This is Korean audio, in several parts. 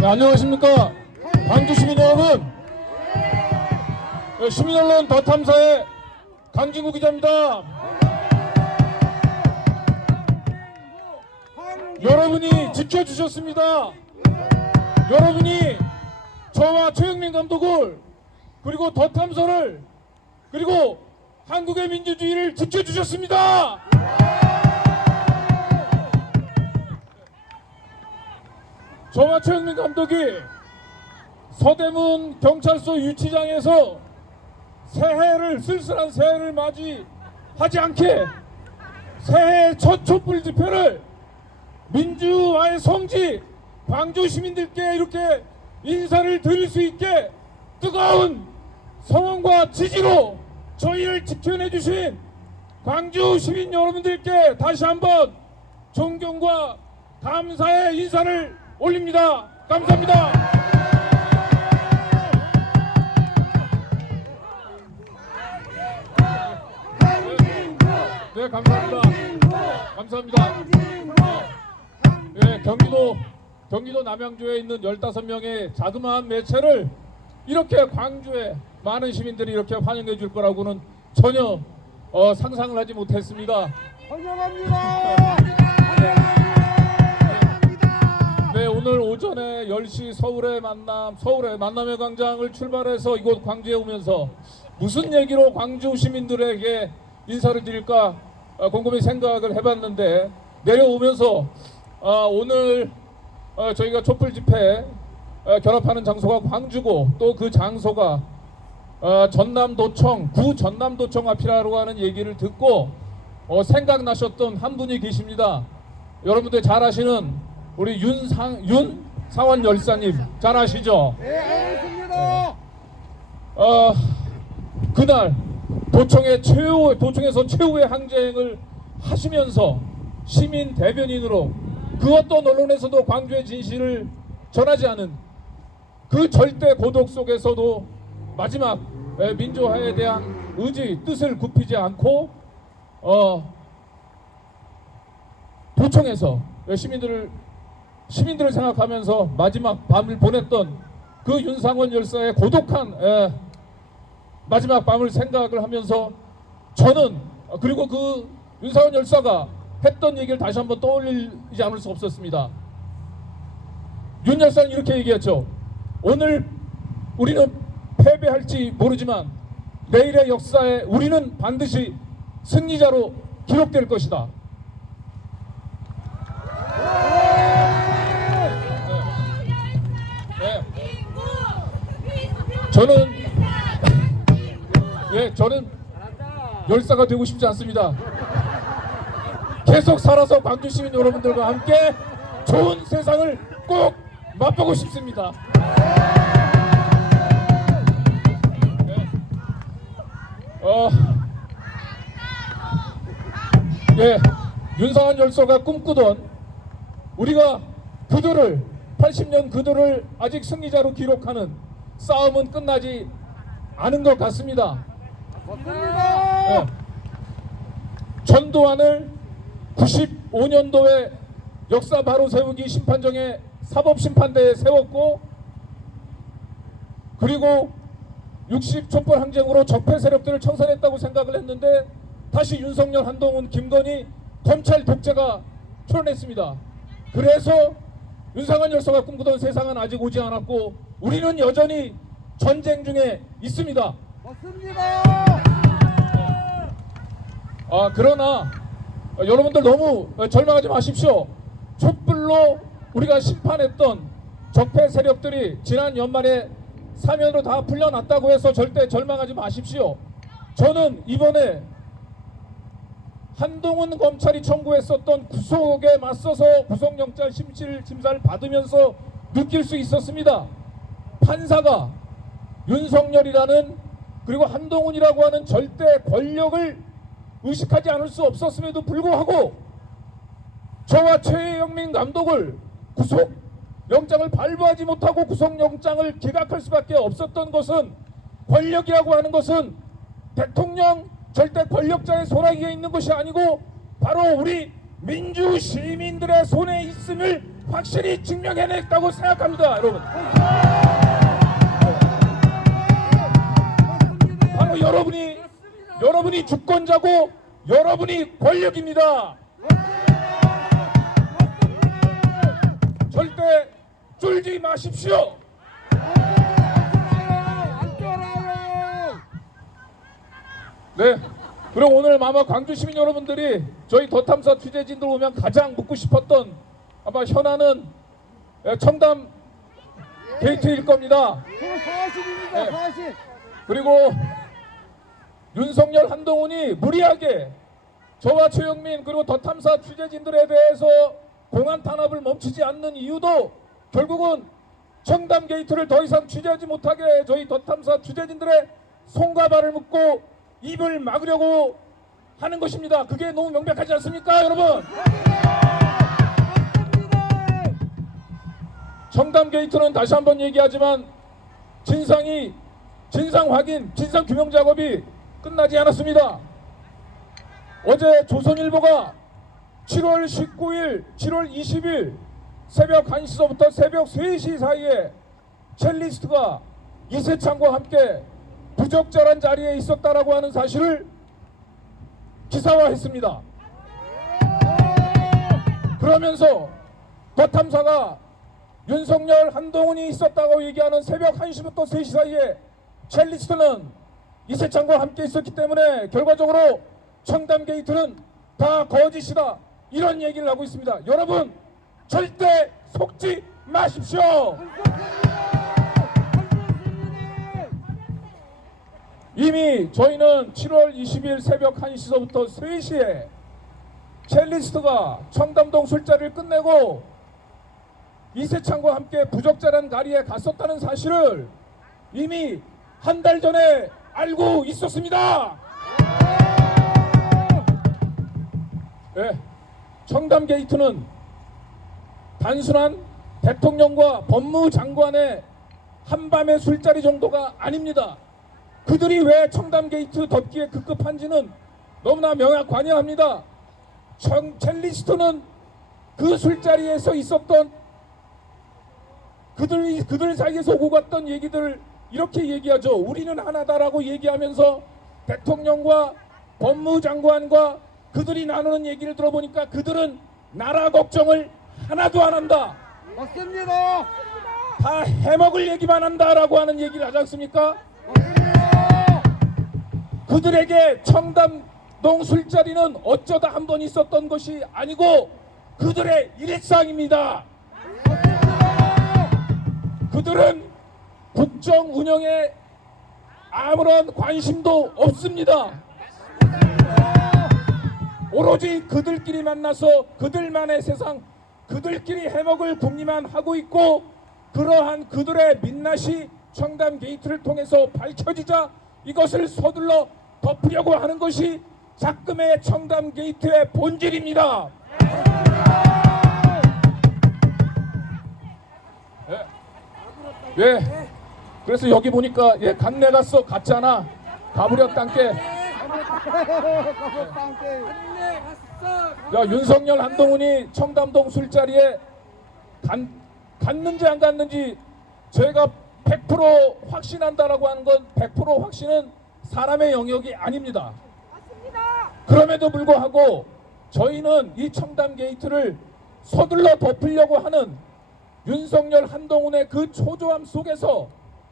네, 안녕하십니까 광주 시민 여러분. 네, 시민언론 더 탐사의 강진구 기자입니다. 여러분이 지켜주셨습니다. 여러분이 저와 최영민 감독을 그리고 더 탐사를 그리고 한국의 민주주의를 지켜주셨습니다. 저와 최영민 감독이 서대문 경찰서 유치장에서 쓸쓸한 새해를 맞이하지 않게 새해 첫 촛불 집회를 민주화의 성지 광주 시민들께 이렇게 인사를 드릴 수 있게 뜨거운 성원과 지지로 저희를 지켜내 주신 광주 시민 여러분들께 다시 한번 존경과 감사의 인사를 올립니다. 감사합니다. 네, 감사합니다. 감사합니다. 네, 경기도 남양주에 있는 15명의 자그마한 매체를 이렇게 광주에 많은 시민들이 이렇게 환영해 줄 거라고는 전혀 상상을 하지 못했습니다. 환영합니다. 네, 오늘 오전에 10시 서울의 만남의 광장을 출발해서 이곳 광주에 오면서 무슨 얘기로 광주 시민들에게 인사를 드릴까 곰곰이 생각을 해봤는데 내려오면서 오늘 저희가 촛불 집회 결합하는 장소가 광주고 또 그 장소가 구 전남도청 앞이라고 하는 얘기를 듣고 생각나셨던 한 분이 계십니다. 여러분들 잘 아시는 우리 윤상원 열사님 잘 아시죠? 네, 알겠습니다. 그날 도청에서 최후의 항쟁을 하시면서 시민 대변인으로 그 어떤 언론에서도 광주의 진실을 전하지 않은 그 절대 고독 속에서도 마지막 민주화에 대한 뜻을 굽히지 않고 도청에서 시민들을 생각하면서 마지막 밤을 보냈던 그 윤상원 열사의 고독한 마지막 밤을 생각을 하면서 저는 그리고 그 윤상원 열사가 했던 얘기를 다시 한번 떠올리지 않을 수 없었습니다. 윤 열사는 이렇게 얘기했죠. 오늘 우리는 패배할지 모르지만 내일의 역사에 우리는 반드시 승리자로 기록될 것이다. 저는 열사가 되고 싶지 않습니다. 계속 살아서 광주 시민 여러분들과 함께 좋은 세상을 꼭 맛보고 싶습니다. 윤상원 열사가 꿈꾸던 우리가 80년 그들을 아직 승리자로 기록하는 싸움은 끝나지 않은 것 같습니다. 전두환을 95년도에 역사 바로 세우기 심판정에 사법심판대에 세웠고 그리고 60 촛불 항쟁으로 적폐 세력들을 청산했다고 생각을 했는데 다시 윤석열, 한동훈, 김건희 검찰 독재가 출현했습니다. 그래서 윤상원 열사가 꿈꾸던 세상은 아직 오지 않았고 우리는 여전히 전쟁 중에 있습니다. 맞습니다. 그러나 여러분들 너무 절망하지 마십시오. 촛불로 우리가 심판했던 적폐 세력들이 지난 연말에 사면으로 다 풀려났다고 해서 절대 절망하지 마십시오. 저는 이번에 한동훈 검찰이 청구했었던 구속에 맞서서 구속영장 심사를 받으면서 느낄 수 있었습니다. 판사가 윤석열이라는 그리고 한동훈이라고 하는 절대 권력을 의식하지 않을 수 없었음에도 불구하고 저와 최영민 감독을 구속영장을 발부하지 못하고 구속영장을 기각할 수밖에 없었던 것은 권력이라고 하는 것은 대통령 절대 권력자의 손아귀에 있는 것이 아니고 바로 우리 민주 시민들의 손에 있음을 확실히 증명해냈다고 생각합니다, 여러분. 바로 여러분이 주권자고 여러분이 권력입니다. 절대 쫄지 마십시오. 네. 그리고 오늘 아마 광주 시민 여러분들이 저희 더 탐사 취재진들 오면 가장 묻고 싶었던 아마 현안은 청담 게이트일 겁니다. 사실입니다. 네. 사실. 그리고 윤석열 한동훈이 무리하게 저와 최영민 그리고 더 탐사 취재진들에 대해서 공안 탄압을 멈추지 않는 이유도 결국은 청담 게이트를 더 이상 취재하지 못하게 저희 더 탐사 취재진들의 손과 발을 묶고 입을 막으려고 하는 것입니다. 그게 너무 명백하지 않습니까, 여러분? 청담 게이트는 다시 한번 얘기하지만 진상 확인, 진상 규명 작업이 끝나지 않았습니다. 어제 조선일보가 7월 19일, 7월 20일 새벽 1시서부터 새벽 3시 사이에 첼리스트가 이세창과 함께 부적절한 자리에 있었다라고 하는 사실을 기사화했습니다. 그러면서 더 탐사가 윤석열 한동훈이 있었다고 얘기하는 새벽 1시부터 3시 사이에 첼리스트는 이세창과 함께 있었기 때문에 결과적으로 청담 게이트는 다 거짓이다, 이런 얘기를 하고 있습니다. 여러분 절대 속지 마십시오. 이미 저희는 7월 20일 새벽 1시서부터 3시에 첼리스트가 청담동 술자리를 끝내고 이세창과 함께 부적절한 자리에 갔었다는 사실을 이미 한 달 전에 알고 있었습니다. 네, 청담 게이트는 단순한 대통령과 법무장관의 한밤의 술자리 정도가 아닙니다. 그들이 왜 청담 게이트 덮기에 급급한지는 너무나 명확관여합니다. 첼리스트는 그 술자리에서 있었던 그들 사이에서 오고 갔던 얘기들을 이렇게 얘기하죠. 우리는 하나다라고 얘기하면서 대통령과 법무장관과 그들이 나누는 얘기를 들어보니까 그들은 나라 걱정을 하나도 안 한다. 맞습니다. 다 해먹을 얘기만 한다라고 하는 얘기를 하지 않습니까? 맞습니다. 그들에게 청담동 술자리는 어쩌다 한 번 있었던 것이 아니고 그들의 일상입니다. 그들은 국정 운영에 아무런 관심도 없습니다. 오로지 그들끼리 만나서 그들만의 세상, 그들끼리 해먹을 궁리만 하고 있고, 그러한 그들의 민낯이 청담 게이트를 통해서 밝혀지자 이것을 서둘러 덮으려고 하는 것이 작금의 청담 게이트의 본질입니다. 예. 그래서 여기 보니까 간내 갔어 갔잖아. 가부력 땅게. 야, 윤석열 한동훈이 청담동 술자리에 갔는지 안 갔는지 제가 100% 확신한다라고 하는 건 100% 확신은 사람의 영역이 아닙니다. 맞습니다. 그럼에도 불구하고 저희는 이 청담 게이트를 서둘러 덮으려고 하는 윤석열 한동훈의 그 초조함 속에서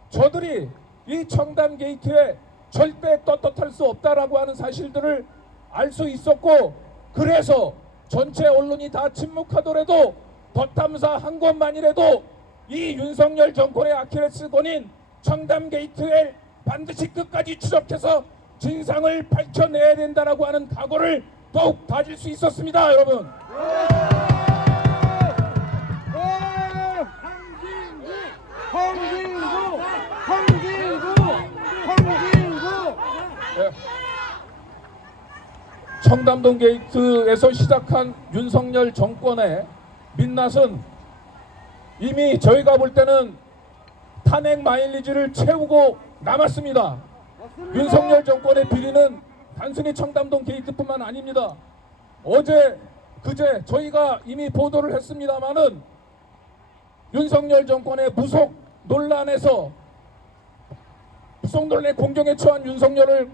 저들이 이 청담 게이트에 절대 떳떳할 수 없다라고 하는 사실들을 알 수 있었고, 그래서 전체 언론이 다 침묵하더라도 더 탐사 한 곳만이라도 이 윤석열 정권의 아킬레스건인 청담 게이트에 반드시 끝까지 추적해서 진상을 밝혀내야 된다라고 하는 각오를 더욱 다질 수 있었습니다, 여러분. 네. 청담동 게이트에서 시작한 윤석열 정권의 민낯은 이미 저희가 볼 때는 탄핵 마일리지를 채우고 남았습니다. 윤석열 정권의 비리는 단순히 청담동 게이트뿐만 아닙니다. 어제 그제 저희가 이미 보도를 했습니다마는 윤석열 정권의 무속 논란의 공경에 처한 윤석열을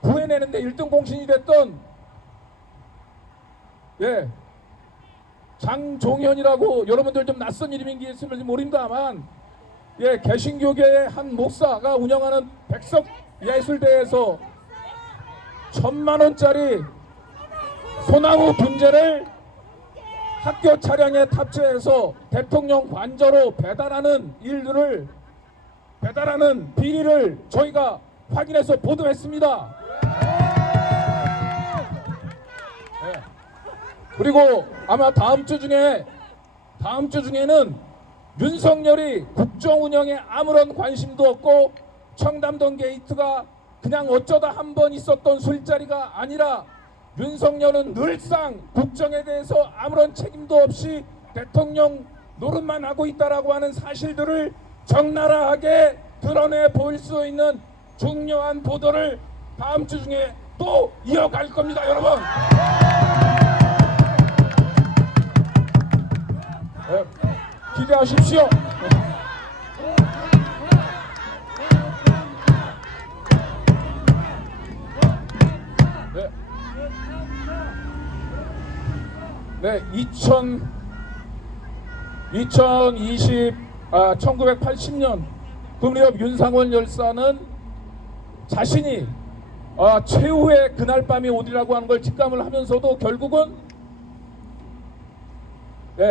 구해내는데 1등 공신이 됐던 장종현이라고 여러분들 좀 낯선 이름인지 모릅니다만 개신교계의 한 목사가 운영하는 백석예술대에서 1,000만 원짜리 소나무 분재를 학교 차량에 탑재해서 대통령 관저로 배달하는 비리를 저희가 확인해서 보도했습니다. 그리고 아마 다음 주 중에는 윤석열이 국정 운영에 아무런 관심도 없고 청담동 게이트가 그냥 어쩌다 한 번 있었던 술자리가 아니라 윤석열은 늘상 국정에 대해서 아무런 책임도 없이 대통령 노릇만 하고 있다라고 하는 사실들을 적나라하게 드러내 보일 수 있는 중요한 보도를 다음 주 중에 또 이어갈 겁니다, 여러분. 기대하십시오. 네, 1980년 금리업 윤상원 열사는 자신이 최후의 그날 밤이 오리라고 하는 걸 직감을 하면서도 결국은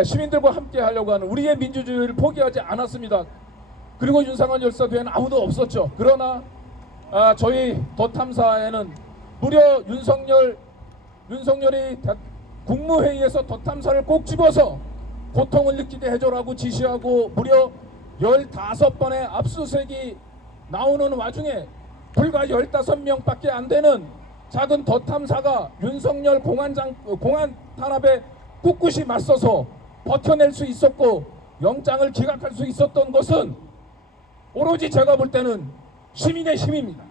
시민들과 함께 하려고 하는 우리의 민주주의를 포기하지 않았습니다. 그리고 윤상원 열사 뒤에는 아무도 없었죠. 그러나 저희 더 탐사에는 무려 윤석열이 국무회의에서 더 탐사를 꼭 집어서 고통을 느끼게 해줘라고 지시하고 무려 15번의 압수수색이 나오는 와중에 불과 15명밖에 안 되는 작은 더 탐사가 윤석열 공안 탄압에 꿋꿋이 맞서서 버텨낼 수 있었고 영장을 기각할 수 있었던 것은 오로지 제가 볼 때는 시민의 힘입니다.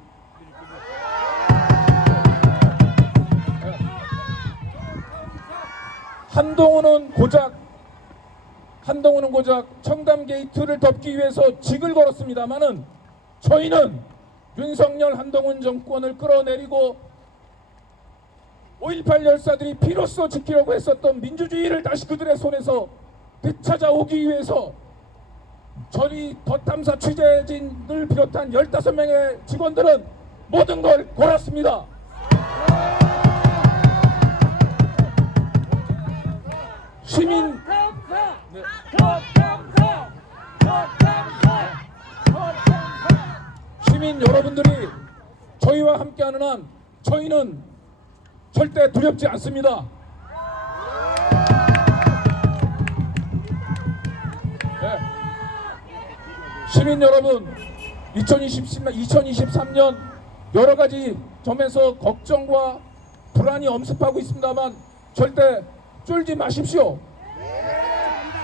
한동훈은 고작 청담 게이트를 덮기 위해서 직을 걸었습니다마는 저희는 윤석열 한동훈 정권을 끌어내리고 5.18 열사들이 비로소 지키려고 했었던 민주주의를 다시 그들의 손에서 되찾아오기 위해서 저희 더 탐사 취재진을 비롯한 15명의 직원들은 모든 걸 걸었습니다. 시민 여러분들이 저희와 함께하는 한 저희는 절대 두렵지 않습니다. 시민 여러분, 2023년 여러 가지 점에서 걱정과 불안이 엄습하고 있습니다만 절대 쫄지 마십시오.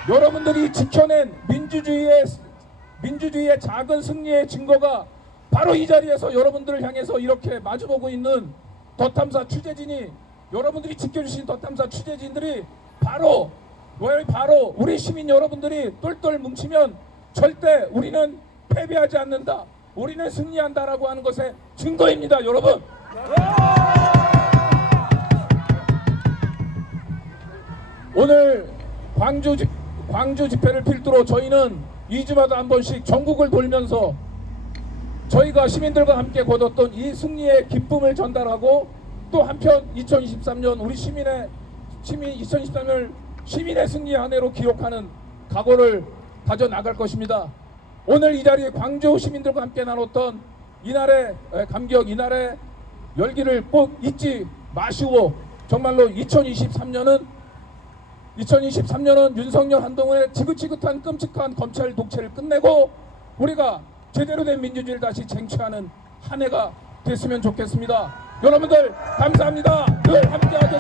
여러분들이 지켜낸 민주주의의 작은 승리의 증거가 바로 이 자리에서 여러분들을 향해서 이렇게 마주보고 있는 더 탐사 취재진이, 여러분들이 지켜주신 더 탐사 취재진들이 바로 우리 시민 여러분들이 똘똘 뭉치면 절대 우리는 패배하지 않는다, 우리는 승리한다라고 하는 것의 증거입니다, 여러분. 오늘 광주 집회를 필두로 저희는 2주마다 한 번씩 전국을 돌면서 저희가 시민들과 함께 거뒀던 이 승리의 기쁨을 전달하고, 또 한편 2023년 2023년 시민의 승리 한 해로 기록하는 각오를 가져 나갈 것입니다. 오늘 이 자리에 광주 시민들과 함께 나눴던 이날의 감격, 이날의 열기를 꼭 잊지 마시고, 정말로 2023년은 윤석열 한동훈의 지긋지긋한 끔찍한 검찰 독재를 끝내고 우리가 제대로 된 민주주의를 다시 쟁취하는 한 해가 됐으면 좋겠습니다. 여러분들 감사합니다. 늘 함께하게